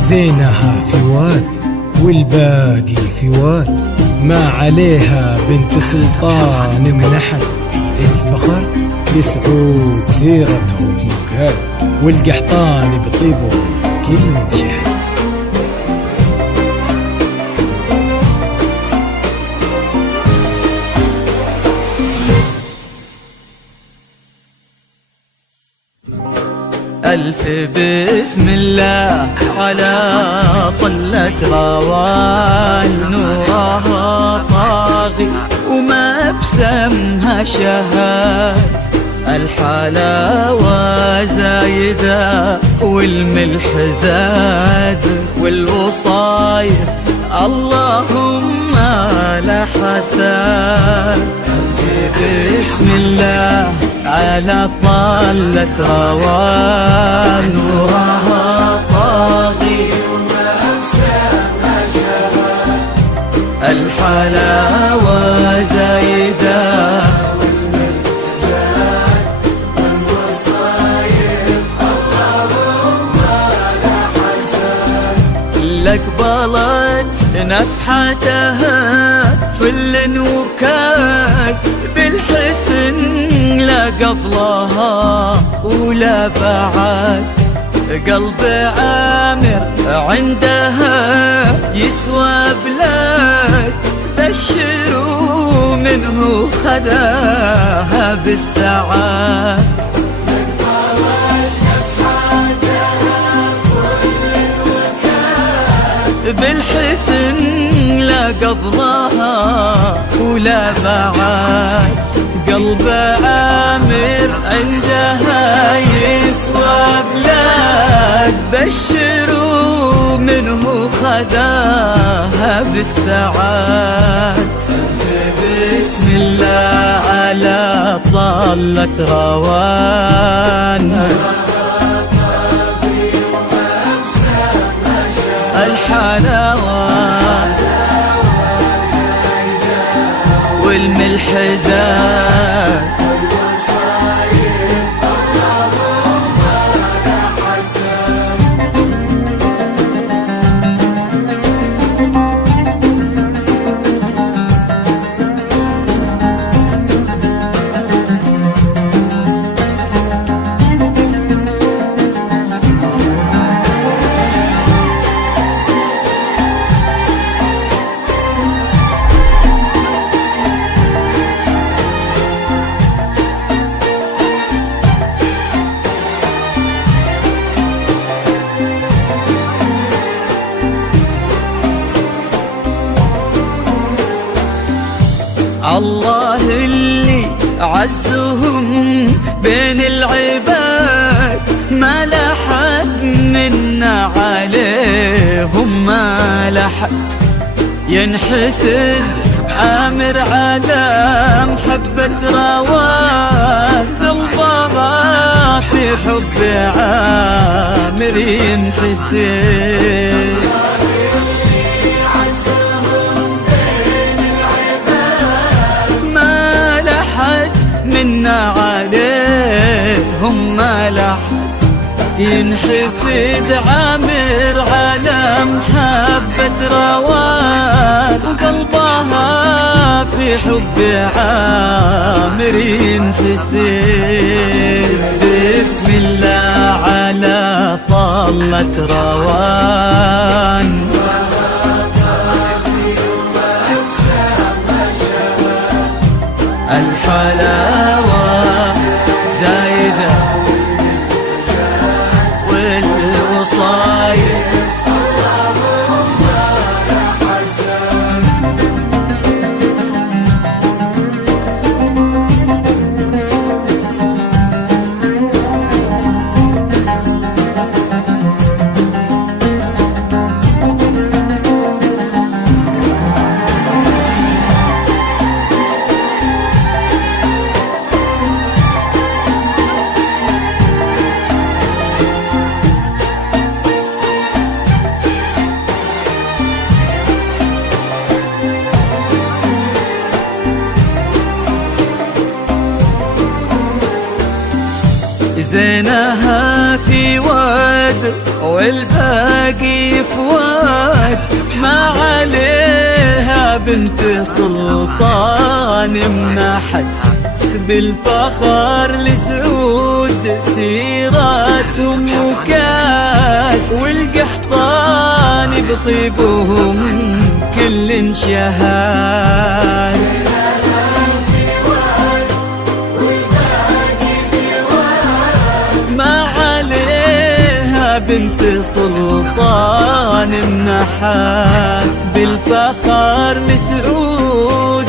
زينها في واد والباقي في واد، ما عليها بنت سلطان منحت. الفخر بسعود سيرتهم مكاد، والقحطان بطيبهم كل انشهد. ألف بسم الله على طلة روان، نورها طاغي وما بسمها شهاد. الحلاوة زايدة والملح زاد، والوصايف اللهم لا حساد. بسم الله على طلة روان، نورها طاغي وما بسمها شهاد. الحلاوة زايدة والملح زاد، والوصايف اللهم لا حساد. لقبلت نفحتها فل وكاد، بالحسن لا قبلها ولا بعد. قلب عامر عندها يسوى بلاد، بشروا منه خذاها بالسعاد. بالحسن لا قبلها ولا بعد. قلب عامر عندها يسوى بلاد، بشروا منه خذاها بالسعاد. بسم الله على طلة روان، الحلاوة والملح زاد، الله اللي عزهم بين العباد، ما لحد منا عليهم ما لحد. ينحسد عامر على محبة روان، حب عامر ينحسد. ما لحد منا عليهم، ما لحد ينحسد عامر على محبة روان، وقلبها في حب عامر ينحسد. بسم الله على طلة روان، الحلاوة زايدة والوصايا زينها في واد والباقي في واد، ما عليها بنت سلطان منحت. بالفخر لسعود سيراتهم وكاد، والقحطان بطيبهم كل شهاد. ما عليها بنت سلطان منحت. بالفخر لسعود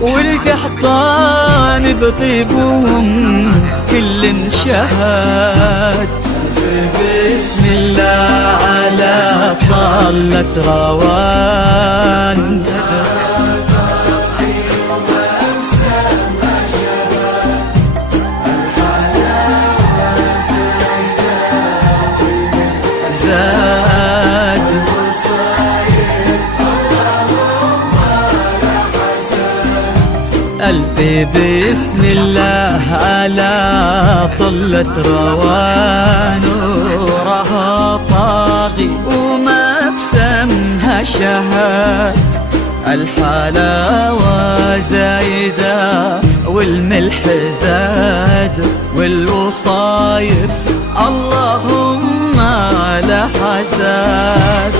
والقحطان بطيبهم كل شهاد. بسم الله على طلة روان، ألف بسم الله على طلة روان، نورها طاغي وما بسمها شهاد. الحلاوة زايدة والملح زاد، والوصايف اللهم لا حساد.